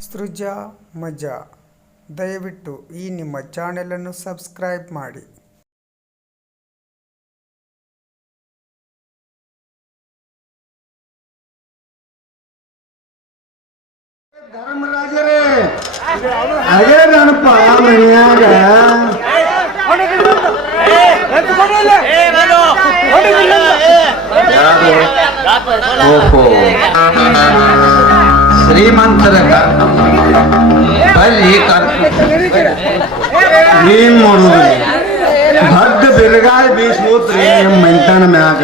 ಸೃಜಾ ಮಜಾ ದಯವಿಟ್ಟು ಈ ನಿಮ್ಮ ಚಾನೆಲನ್ನು ಸಬ್ಸ್ಕ್ರೈಬ್ ಮಾಡಿ ಧರ್ಮರಾಜರೇ ಅದೇ ನನಪ ಮನ್ಯಾಗ ಓಹೋ ಶ್ರೀಮಂತರ ಅಲ್ಲಿ ಏನ್ ಮಾಡುದು ಹಡ್ಡ ಬಿರುಗಾಳಿ ಬೀಸ್ಬೋದ್ರಿ ನಿಮ್ಮ ಮೆಂತನ ಮ್ಯಾಗ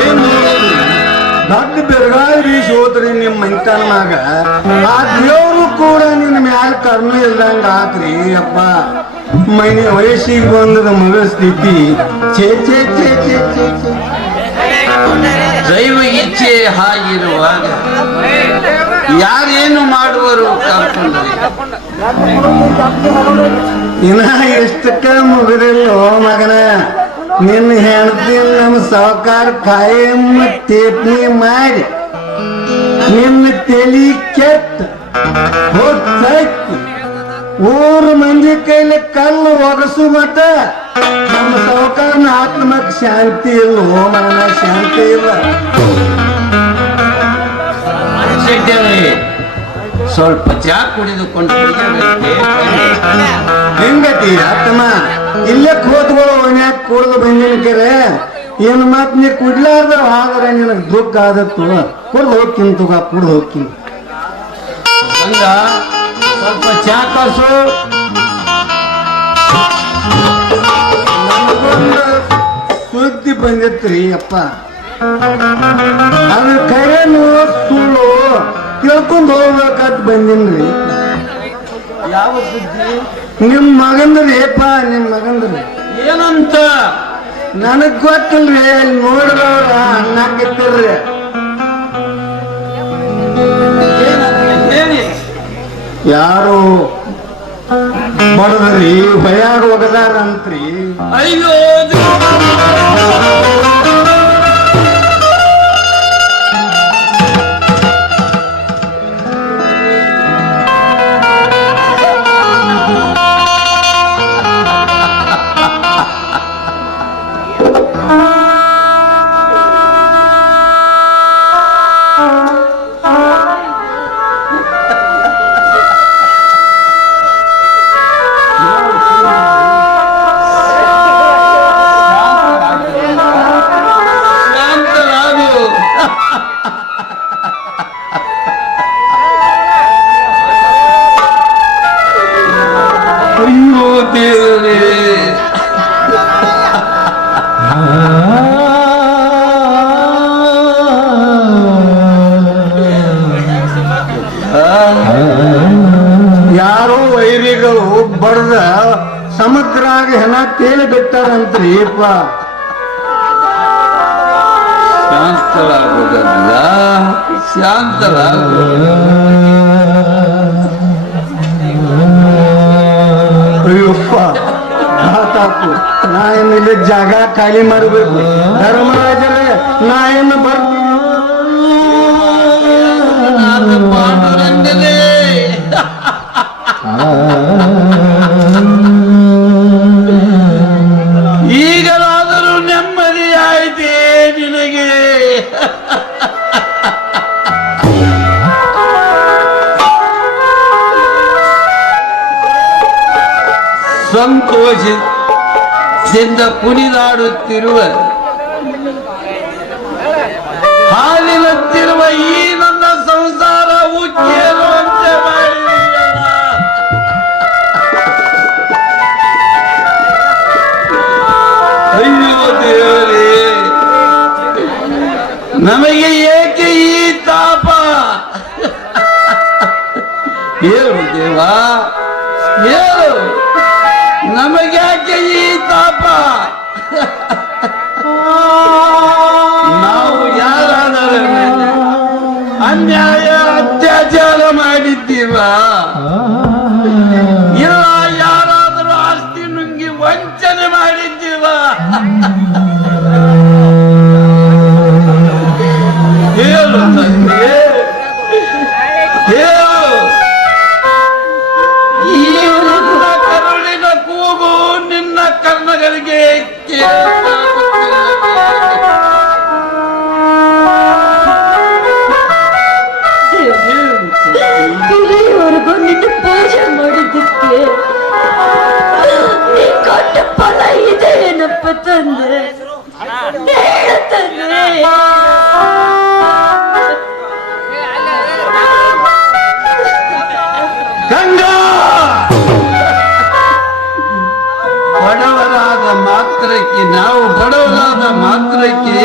ಏನ್? ದೊಡ್ಡ ಬೆರಗಾಳಿ ಬೀಸಿ ಹೋದ್ರಿ ನಿಮ್ ಮೈತನ ಆ ದೇವರು ಕೂಡ ನಿನ್ನ ಮ್ಯಾಲ ಕರ್ಮ ಇಲ್ದಂಗ ಆತ್ರಿ ಅಪ್ಪ. ಮೈನಿ ವಯಸ್ಸಿಗೆ ಬಂದದ ಮಗ ಸ್ಥಿತಿ. ಚೇ ಚೇ ಚೇ ಚೇ ಚೇ. ದೈವ ಇಚ್ಛೆ ಹಾಗಿರುವಾಗ ಯಾರೇನು ಮಾಡುವರು ಕರ್ಕೊಂಡ್ರಿ ಇನ್ನ ಎಷ್ಟಕ್ಕ ಮುಗಿದಿಲ್ಲೋ ಮಗನ. ನಿನ್ನ ಹೆಂಡತಿ ನಮ್ಮ ಸಾವುಕಾರ ಕಾಯಂ ಟೇಪ್ನಿ ಮಾಡಿ. ನಿನ್ನ ತಲಿ ಕೆಟ್ಟ ಹೊತ್ತೈತಿ. ಊರು ಮಂದಿ ಕೈಲಿ ಕಲ್ಲು ಒಗಸು ಮಟ ನಮ್ಮ ಸಾವುಕಾರನ ಆತ್ಮಕ್ಕೆ ಶಾಂತಿ ಇಲ್ಲ ಹೋಮನ ಶಾಂತಿ ಇಲ್ಲ. ಸ್ವಲ್ಪ ಚಾ ಕುಡಿದುಕೊಂಡು? ಹೆಂಗತಿ ಅತ್ತಮ್ಮ ಇಲ್ಲೇ ಕೂತ್ಕೊಳ್ಳೋ ಮನ್ಯಾಗ ಕುಡ್ದು ಬಂದಿನ ಕೆರೆ. ಏನು ಮಾತ್ ನೀ ಕುಡ್ಲಾರ್ದ ಆದ್ರೆ ನಿನಗೆ ದುಃಖ ಆದತ್ತು. ಕುಡ್ದು ಹೋಗ್ತೀನಿ ತುಗ ಕುಡ್ದು ಹೋಗ್ತೀನಿ ಹಂಗ ಸ್ವಲ್ಪ ಚಾ ಕಾಸು. ನಮಗೊಂದು ಸುದ್ದಿ ಬಂದಿತ್ರಿ ಅಪ್ಪ. ಅದ್ರ ಕರೆನು ಸುಳ್ಳು ತಿಳ್ಕೊಂಡು ಹೋಗ್ಬೇಕಂತ ಬಂದಿನ್ರಿ. ಯಾವ ಸುದ್ದಿ? ನಿಮ್ ಮಗಂದ್ರಿ ಅಪ್ಪ ನಿಮ್ ಮಗಂದ್ರಿ. ಏನಂತ? ನನಗ್ ಗೊತ್ತಿಲ್ರಿ ಅಲ್ಲಿ ನೋಡಿದವ್ರ ಅನ್ನಕ್ಕಿತ್ತಿರ್ರಿ ಯಾರು ಬಡದ್ರಿ ಭಯಾಗ ಹೋಗದಾರಂತ್ರಿ ಅಯ್ಯೋ ಬಡ್ದ ಸಮುದ್ರಾಗ ಹೆಣ ತೇಲಿ ಬಿಟ್ಟಾರಂತ್ರಿ ಅಪ್ಪ. ಶಾಂತರಾಗುವುದಲ್ಲ ಶಾಂತರಾಗು ಅಯ್ಯಪ್ಪ ಆತಾಕು ನಾ ಏನಿಲ್ಲ ಜಾಗ ಖಾಲಿ ಮಾಡಬೇಕು. ಧರ್ಮರಾಜರೇ ನಾ ಏನು ಬರ್ತೀನಿ ನಾಥ ಸಂತೋಷದಿಂದ ಕುಣಿದಾಡುತ್ತಿರುವ ತಾಪ ನಾವು ಯಾರಾದರ ಅನ್ಯಾಯ ಮಾತ್ರಕ್ಕೆ ನಾವು ಬಡವರಾದ ಮಾತ್ರಕ್ಕೆ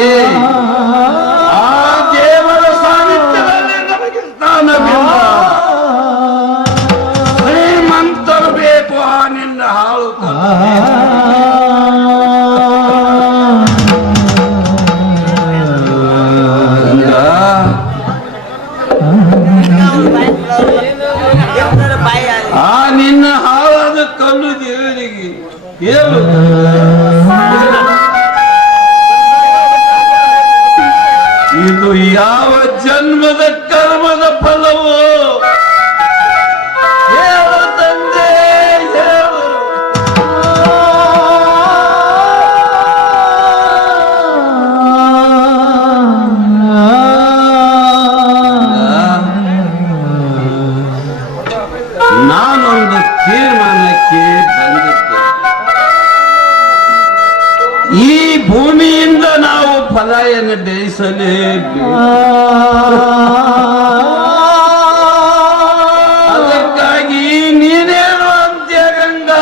ಅದಕ್ಕಾಗಿ ನೀನೇನು ಅಂತ್ಯ ಗಂಗಾ.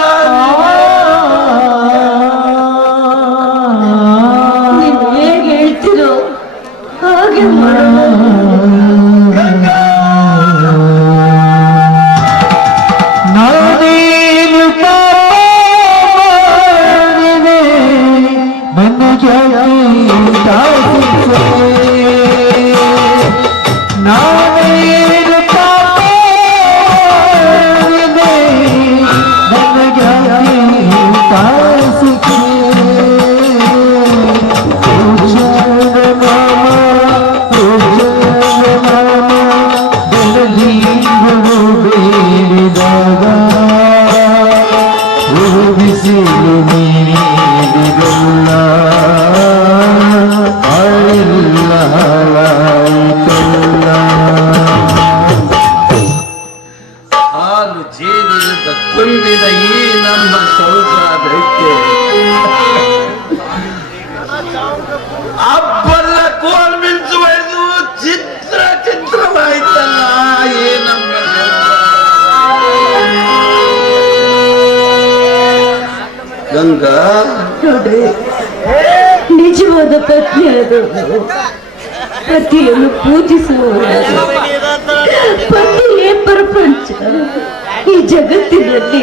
ಹೇಗೆ ಹೇಳ್ತಿರೋ ಹಾಗೆ ಮಾಡೋಣ Alhamdulillah ನಿಜವಾದ ಪತ್ನಿಯಾದವರು ಪತಿಯನ್ನು ಪೂಜಿಸುವವರು. ಪ್ರಪಂಚ. ಈ ಜಗತ್ತಿನಲ್ಲಿ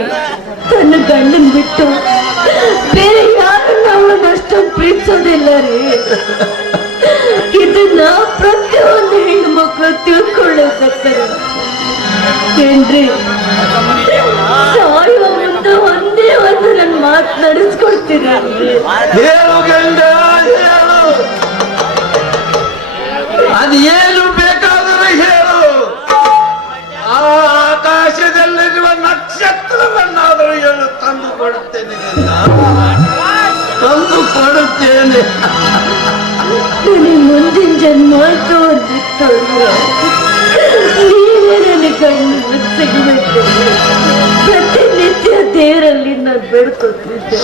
ತನ್ನ ಗಂಡನ್ ಬಿಟ್ಟು ಬೇರೆ ಯಾರು ಅವಳನ್ನು ಅಷ್ಟೊಂದು ಪ್ರೀತಿಸೋದಿಲ್ಲ ರೀ. ಇದನ್ನ ಪ್ರತಿಯೊಂದು ಹೆಣ್ಣು ಮಕ್ಕಳು ತಿಳ್ಕೊಳ್ಳೇಬೇಕಾರೆ ಏನ್ರಿ? ಸಾಯುವ ಒಂದೇ ಒಂದು ನನ್ನ ಮಾತು ನಡೆಸ್ಕೊಡ್ತೀರಿ. ಅದು ಬೇಕಾದರೆ ಹೇಳು. ಆ ಆಕಾಶದಲ್ಲಿರುವ ನಕ್ಷತ್ರವನ್ನಾದರೂ ಹೇಳು. ತಂದು ಕೊಡುತ್ತೇನೆ ತಂದು ಕೊಡುತ್ತೇನೆ. ಮುಂದಿನ ಜನ್ಮ ಅಂತ ಕಣ್ಣು ಸಿಗಬೇಕು ಪ್ರತಿನಿತ್ಯ ದೇವರಲ್ಲಿ ನಾನು ಬೇಡ್ಕೊತಿದ್ದೆ.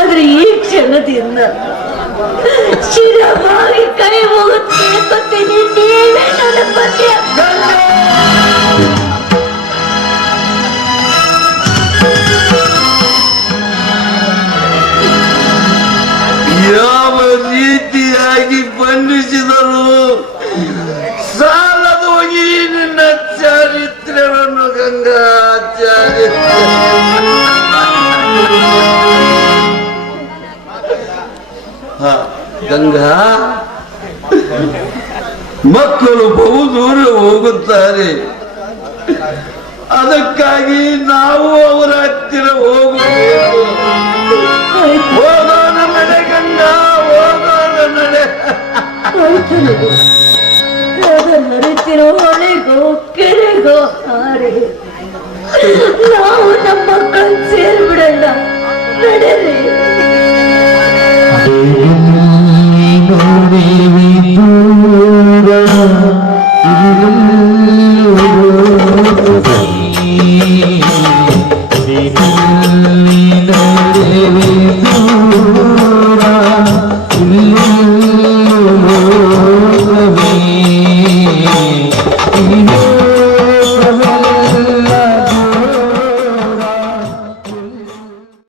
ಆದ್ರೆ ಈ ಕ್ಷಣದಿಂದ ಶಿರವಾಗಿ ಕೈ ಹೋಗುತ್ತೆ ಕೇಳ್ಕೊತೀನಿ ನೀವೇ ನನ್ನ ಗಂಗಾ. ಮಕ್ಕಳು ಬಹು ದೂರ ಹೋಗುತ್ತಾರೆ. ಅದಕ್ಕಾಗಿ ನಾವು ಅವರ ಹತ್ತಿರ ಹೋಗಬೇಕು ನಡೆ ಗಂಗಾ ಹೋಗೋಣ ನಡೆ. ಹರಿತಿರೋ ಹೊಳೆಗೋ, ಕೆರೆಗೋ, ಹಾರೆ. ನಾವು ನಮ್ಮ ಮಕ್ಕಳನ್ನ ಸೇರ್ಬಿಡಲ್ಲ. ನಡೆರಿ Oh, baby, do you